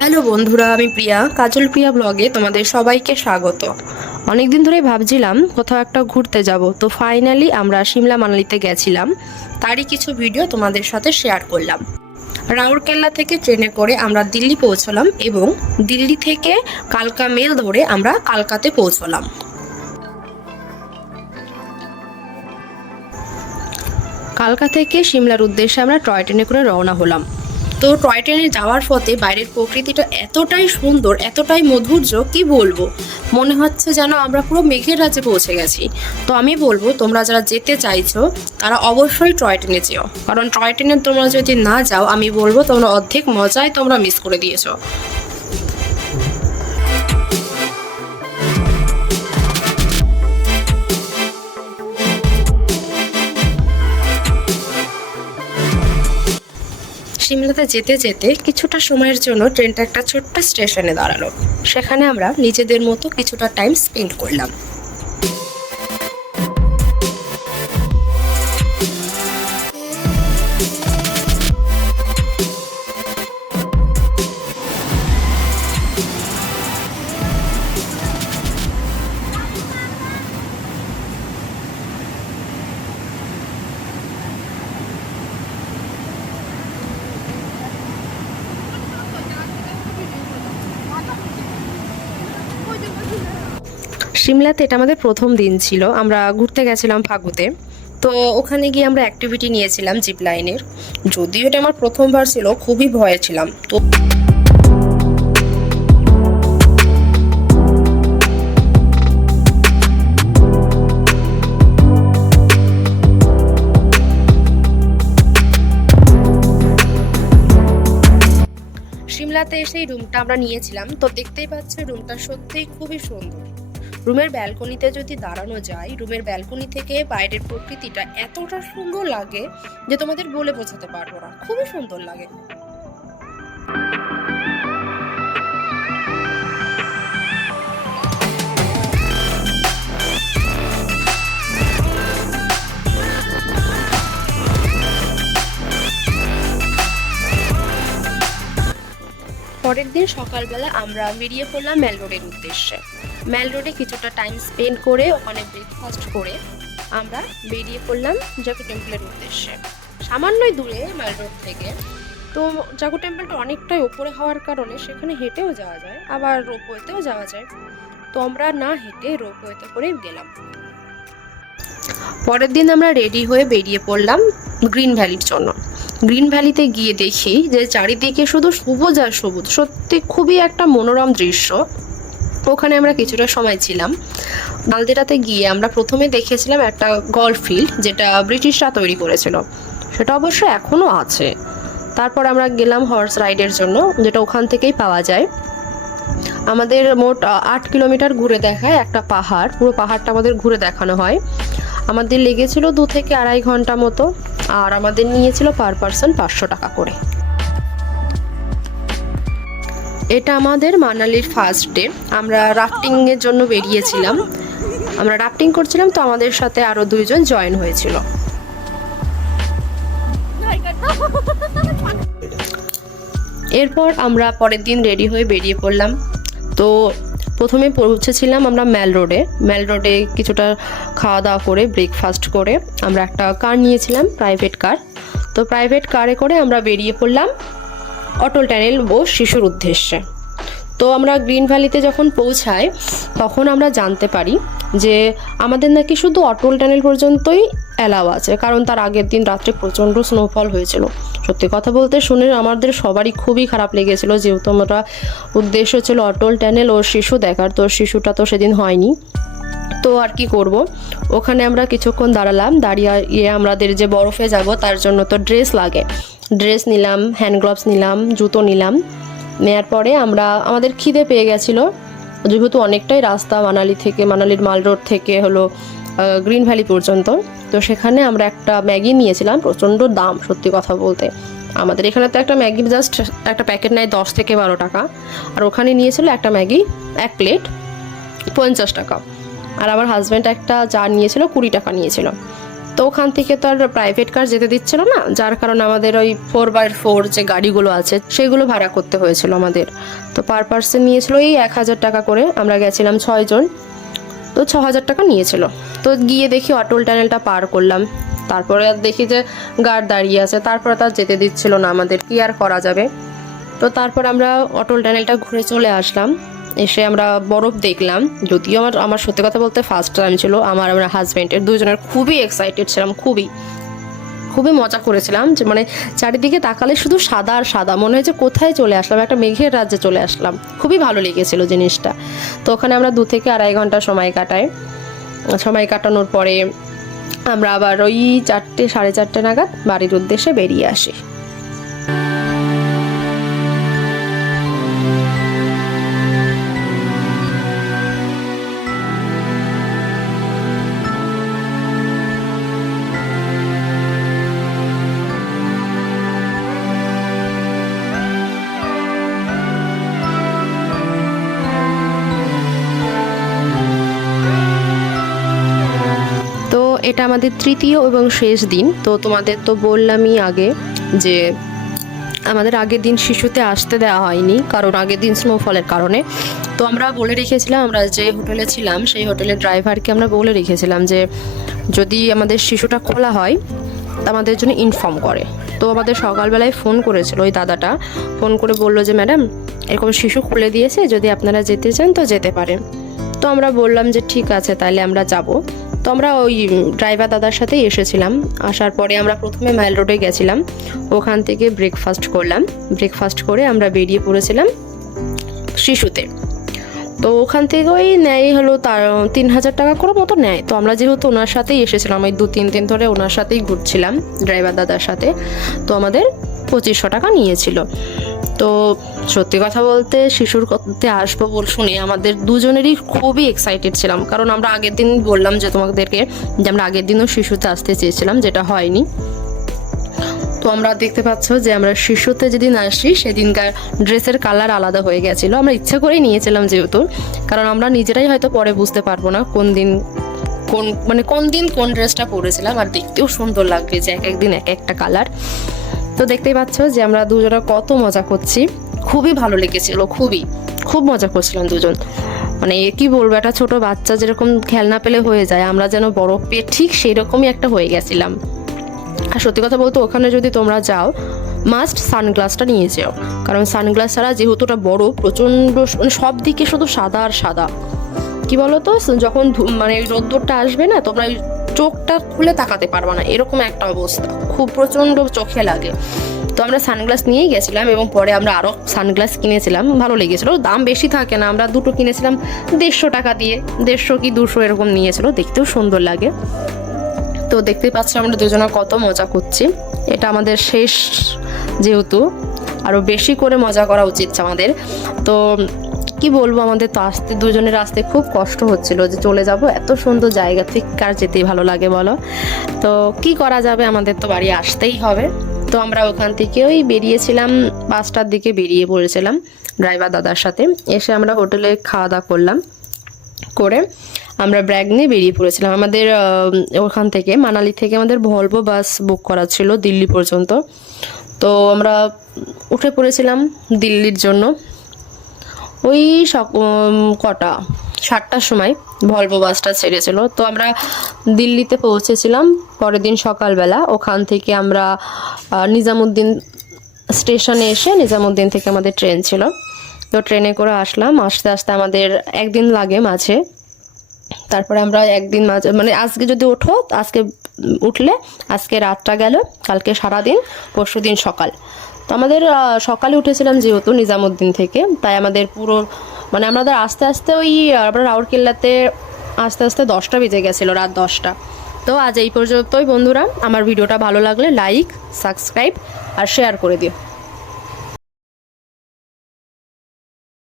Hello বন্ধুরা, আমি প্রিয়া, কাজল প্রিয়া ব্লগে তোমাদের সবাইকে স্বাগত। অনেকদিন ধরেই ভাবছিলাম কোথাও একটা ঘুরতে যাব, তো ফাইনালি আমরা সিমলা মানালিতে গেছিলাম। তারই কিছু ভিডিও তোমাদের সাথে শেয়ার করলাম। রাউরকেল্লা থেকে ট্রেনে করে আমরা দিল্লি পৌঁছলাম এবং দিল্লি থেকে কালকা মেল ধরে আমরা কালকাতে পৌঁছলাম। কালকা থেকে সিমলার উদ্দেশ্যে আমরা টয় ট্রেনে করে রওনা হলাম। তো টয় ট্রেনে যাওয়ার পথে বাইরের প্রকৃতিটা এতটাই সুন্দর, এতটাই মধুর্য, কি বলবো, মনে হচ্ছে যেন আমরা পুরো মেঘের রাজ্যে পৌঁছে গেছি। তো আমি বলবো, তোমরা যারা যেতে চাইছো তারা অবশ্যই টয় ট্রেনে যেও, কারণ টয় ট্রেনে তোমরা যদি না যাও আমি বলবো তোমরা অর্ধেক মজাই তোমরা মিস করে দিয়েছো। সিমলাতে যেতে যেতে কিছুটা সময়ের জন্য ট্রেনটা একটা ছোট্ট স্টেশনে দাঁড়ালো। সেখানে আমরা নিজেদের মতো কিছুটা টাইম স্পেন্ড করলাম। সিমলাতে এটা আমাদের প্রথম দিন ছিল। আমরা ঘুরতে গেছিলাম ফাগুতে। তো ওখানে গিয়ে আমরা অ্যাক্টিভিটি নিয়েছিলাম জিপ লাইনের। যদিও এটা আমার প্রথমবার ছিল, খুবই ভয়ে ছিলাম। তো সিমলাতে এসে এই রুমটা আমরা নিয়েছিলাম। তো দেখতেই পাচ্ছি রুমটা সত্যিই খুবই সুন্দর। রুমের ব্যালকনিতে যদি দাঁড়ানো যায়, রুমের ব্যালকনি থেকে বাইরের প্রকৃতিটা এতটা সুন্দর লাগে যে তোমাদের বলে বোঝাতে পারবো না, খুবই সুন্দর লাগে। পরের দিন সকালবেলা আমরা বেরিয়ে পড়লাম মেল রোডের উদ্দেশ্যে। মেল রোডে কিছুটা টাইম স্পেন্ড করে ওখানে ব্রেকফাস্ট করে আমরা বেরিয়ে পড়লাম জাগু টেম্পলের উদ্দেশ্যে। সামান্যই দূরে মেল রোড থেকে। তো জাগু টেম্পলটা অনেকটাই ওপরে হওয়ার কারণে সেখানে হেঁটেও যাওয়া যায়, আবার রোপওয়েতেও যাওয়া যায়। তো আমরা না হেঁটে রোপওয়েতে করে গেলাম। পরের দিন আমরা রেডি হয়ে বেরিয়ে পড়লাম গ্রিন ভ্যালির জন্য। গ্রিন ভ্যালিতে গিয়ে দেখি যে চারিদিকে শুধু সবুজ আর সবুজ, সত্যি খুবই একটা মনোরম দৃশ্য। ওখানে আমরা কিছুটা সময় ছিলাম। নালদেরাতে গিয়ে আমরা প্রথমে দেখেছিলাম একটা গলফ ফিল্ড, যেটা ব্রিটিশরা তৈরি করেছিল। সেটা অবশ্য এখনও আছে। তারপর আমরা গেলাম হর্স রাইডের জন্য, যেটা ওখান থেকেই পাওয়া যায়। আমাদের মোট 8 কিলোমিটার ঘুরে দেখায় একটা পাহাড়, পুরো পাহাড়টা আমাদের ঘুরে দেখানো হয়। আমাদের লেগেছিল 2 থেকে আড়াই ঘন্টা মতো, আর আমাদের নিয়েছিল পার পারসন 500 টাকা করে। এটা আমাদের মানালির ফার্স্ট ডে। আমরা রাফটিংয়ের জন্য বেরিয়েছিলাম। আমরা রাফটিং করছিলাম, তো আমাদের সাথে আরও 2 জন জয়েন হয়েছিল। এরপর আমরা পরের দিন রেডি হয়ে বেরিয়ে পড়লাম। তো প্রথমে পৌঁছেছিলাম আমরা মেল রোডে। মেল রোডে কিছুটা খাওয়া দাওয়া করে ব্রেকফাস্ট করে আমরা একটা কার নিয়েছিলাম, প্রাইভেট কার। তো প্রাইভেট কারে করে আমরা বেরিয়ে পড়লাম অটল টানেল ও শিশুর উদ্দেশ্যে। তো আমরা গ্রিন ভ্যালিতে যখন পৌঁছাই তখন আমরা জানতে পারি যে আমাদের নাকি শুধু অটল টানেল পর্যন্তই অ্যালাউ আছে, কারণ তার আগের দিন রাত্রে প্রচণ্ড স্নোফল হয়েছিল। সত্যি কথা বলতে শুনে আমাদের সবারই খুবই খারাপ লেগেছিল, যেহেতু আমরা উদ্দেশ্য ছিল অটল টানেল ও শিশু দেখার। তো শিশুটা তো সেদিন হয়নি। তো আর কি করব, ওখানে আমরা কিছুক্ষণ দাঁড়ালাম। দাঁড়িয়ে আমাদের যে বরফে যাব তার জন্য তো ড্রেস লাগে, ড্রেস নিলাম, হ্যান্ড গ্লাভস নিলাম, জুতো নিলাম। নেয়ার পরে আমাদের খিদে পেয়ে গেছিলো, যেহেতু অনেকটাই রাস্তা মানালির মাল রোড থেকে হলো গ্রিন ভ্যালি পর্যন্ত। তো সেখানে আমরা একটা ম্যাগি নিয়েছিলাম, প্রচণ্ড দাম সত্যি কথা বলতে। আমাদের এখানে তো একটা ম্যাগি জাস্ট একটা প্যাকেট নেয় 10 থেকে 12 টাকা, আর ওখানে নিয়েছিল একটা ম্যাগি 1 প্লেট 50 টাকা। আর আমার হাজব্যান্ড একটা চা নিয়েছিল 20 টাকা নিয়েছিল। তো ওখান থেকে তো আর প্রাইভেট কার যেতে দিচ্ছিল না, যার কারণে আমাদের ওই 4x4 যে গাড়িগুলো আছে সেগুলো ভাড়া করতে হয়েছিল আমাদের। তো পার পার্সন নিয়েছিল এই 1000 টাকা করে, আমরা গেছিলাম 6 জন, তো 6000 টাকা নিয়েছিল। তো গিয়ে দেখি অটল টানেলটা পার করলাম, তারপরে আর দেখি যে গার্ড দাঁড়িয়ে আছে, তারপরে তার যেতে দিচ্ছিল না আমাদের, কি আর করা যাবে। তো তারপর আমরা অটল টানেলটা ঘুরে চলে আসলাম, এসে আমরা বরফ দেখলাম। যদিও আমার সত্যি কথা বলতে ফার্স্ট টাইম ছিল, আমার হাজব্যান্ডের দুজনের খুবই এক্সাইটেড ছিলাম, খুবই মজা করেছিলাম। যে মানে চারিদিকে তাকালে শুধু সাদা আর সাদা, মনে হয় যে কোথায় চলে আসলাম, একটা মেঘের রাজ্যে চলে আসলাম। খুবই ভালো লেগেছিল জিনিসটা। তো ওখানে আমরা 2 থেকে 2.5 ঘন্টা সময় কাটানোর পরে আমরা আবার ওই 4টে 4:30 নাগাদ বাড়ির উদ্দেশ্যে বেরিয়ে আসি। এটা আমাদের তৃতীয় এবং শেষ দিন। তো তোমাদের তো বললামই আগে যে আমাদের আগের দিন শিশুতে আসতে দেওয়া হয়নি, কারণ আগের দিন স্নোফলের কারণে। তো আমরা বলে রেখেছিলাম, আমরা যে হোটেলে ছিলাম সেই হোটেলের ড্রাইভারকে আমরা বলে রেখেছিলাম যে যদি আমাদের শিশুটা খোলা হয় তা আমাদের জন্য ইনফর্ম করে। তো আমাদের সকালবেলায় ফোন করেছিল ওই দাদাটা, ফোন করে বললো যে ম্যাডাম এরকম শিশু খুলে দিয়েছে, যদি আপনারা যেতে চান তো যেতে পারেন। তো আমরা বললাম যে ঠিক আছে তাহলে আমরা যাব। তো আমরা ওই ড্রাইভার দাদার সাথেই এসেছিলাম। আসার পরে আমরা প্রথমে মাইল রোডে গেছিলাম, ওখান থেকে ব্রেকফাস্ট করলাম। ব্রেকফাস্ট করে আমরা বেরিয়ে পড়েছিলাম শিশুতে। তো ওখান থেকে ওই নেয় হলো তার 3000 টাকা করে মতো নেয়। তো আমরা যেহেতু ওনার সাথেই এসেছিলাম, ওই 2-3 দিন ধরে ওনার সাথেই ঘুরছিলাম ড্রাইভার দাদার সাথে, তো আমাদের 2500 টাকা নিয়েছিল। তো সত্যি কথা বলতে শিশুর করতে আসবো শুনে আমাদের দুজনেরই খুবই এক্সাইটেড ছিলাম, কারণ আমরা আগের দিন বললাম যে তোমাদেরকে যে আমরা আগের দিনও শিশুতে আসতে চেয়েছিলাম, যেটা হয়নি। তো আমরা দেখতে পাচ্ছ যে আমরা শিশুতে যেদিন আসি সেদিনকার ড্রেসের কালার আলাদা হয়ে গেছিলো। আমরা ইচ্ছা করেই নিয়েছিলাম যেহেতু, কারণ আমরা নিজেরাই হয়তো পরে বুঝতে পারবো না কোন দিন কোন ড্রেসটা পরেছিলাম, আর দেখতেও সুন্দর লাগবে যে এক দিন এক একটা কালার। তো দেখতেই পাচ্ছ যে আমরা দুজনে কত মজা করছি, খুবই ভালো লেগেছিল, খুব মজা করছিলাম দুজন। মানে কি বলবো, একটা ছোট বাচ্চা যেরকম খেলনা পেলে হয়ে যায়, আমরা যেন বরফ পেয়ে ঠিক সেই রকমই একটা হয়ে গেছিলাম। আর সত্যি কথা বলতে ওখানে যদি তোমরা যাও মাস্ট সানগ্লাসটা নিয়ে যাও, কারণ সানগ্লাস ছাড়া যেহেতু ওটা বরফ প্রচণ্ড, মানে সব দিকে শুধু সাদা আর সাদা। কি বলো তো, যখন মানে রোদ্দুরটা আসবে না, তোমরা চোখটা খুলে তাকাতে পারবো না, এরকম একটা অবস্থা, খুব প্রচণ্ড চোখে লাগে। তো আমরা সানগ্লাস নিয়েই গেছিলাম এবং পরে আমরা আরও সানগ্লাস কিনেছিলাম, ভালো লেগেছিলো। দাম বেশি থাকে না, আমরা 2টো কিনেছিলাম 150 টাকা দিয়ে, 150 কি 200 এরকম নিয়েছিল, দেখতেও সুন্দর লাগে। তো দেখতেই পাচ্ছি আমরা দুজনে কত মজা করছি। এটা আমাদের শেষ যেহেতু, আরও বেশি করে মজা করা উচিত আমাদের। তো কি বলবো, আমাদের তো দুজনের আসতে খুব কষ্ট হচ্ছিল যে চলে যাব, এত সুন্দর জায়গা থেকে কার যেতেই ভালো লাগে বলো। তো কি করা যাবে, আমাদের তো বাড়ি আসতেই হবে। তো আমরা ওখান থেকে ওই বেরিয়েছিলাম 5টার দিকে বেরিয়ে পড়েছিলাম ড্রাইভার দাদার সাথে। এসে আমরা হোটেলে খাওয়া দাওয়া করলাম, করে আমরা ব্যাগ নিয়ে বেরিয়ে পড়েছিলাম। আমাদের ওখান থেকে মানালি থেকে আমাদের ভলভো বাস বুক করা ছিল দিল্লি পর্যন্ত। তো আমরা উঠে পড়েছিলাম দিল্লির জন্য। ওই কটা 7টার সময় ভলভো বাসটা ছেড়েছিল। তো আমরা দিল্লিতে পৌঁছেছিলাম পরের দিন সকালবেলা। ওখান থেকে আমরা নিজামুদ্দিন স্টেশনে এসে, নিজামুদ্দিন থেকে আমাদের ট্রেন ছিল, তো ট্রেনে করে আসলাম। আস্তে আস্তে আমাদের একদিন লাগে মাঝে। তারপরে আমরা একদিন মাঝে, মানে আজকে যদি ওঠো, আজকে উঠলে আজকে রাতটা গেল, কালকে সারাদিন, পরশু দিন সকাল। তো আমাদের সকালে উঠেছিলাম যেহেতু নিজামুদ্দিন থেকে, তাই আমাদের পুরো মানে আমাদের আস্তে আস্তে ওই আমরা রাউরকেল্লাতে আস্তে আস্তে 10টা বেজে গেছিলো, রাত 10টা। তো আজ এই পর্যন্তই বন্ধুরা। আমার ভিডিওটা ভালো লাগলে লাইক, সাবস্ক্রাইব আর শেয়ার করে দিও।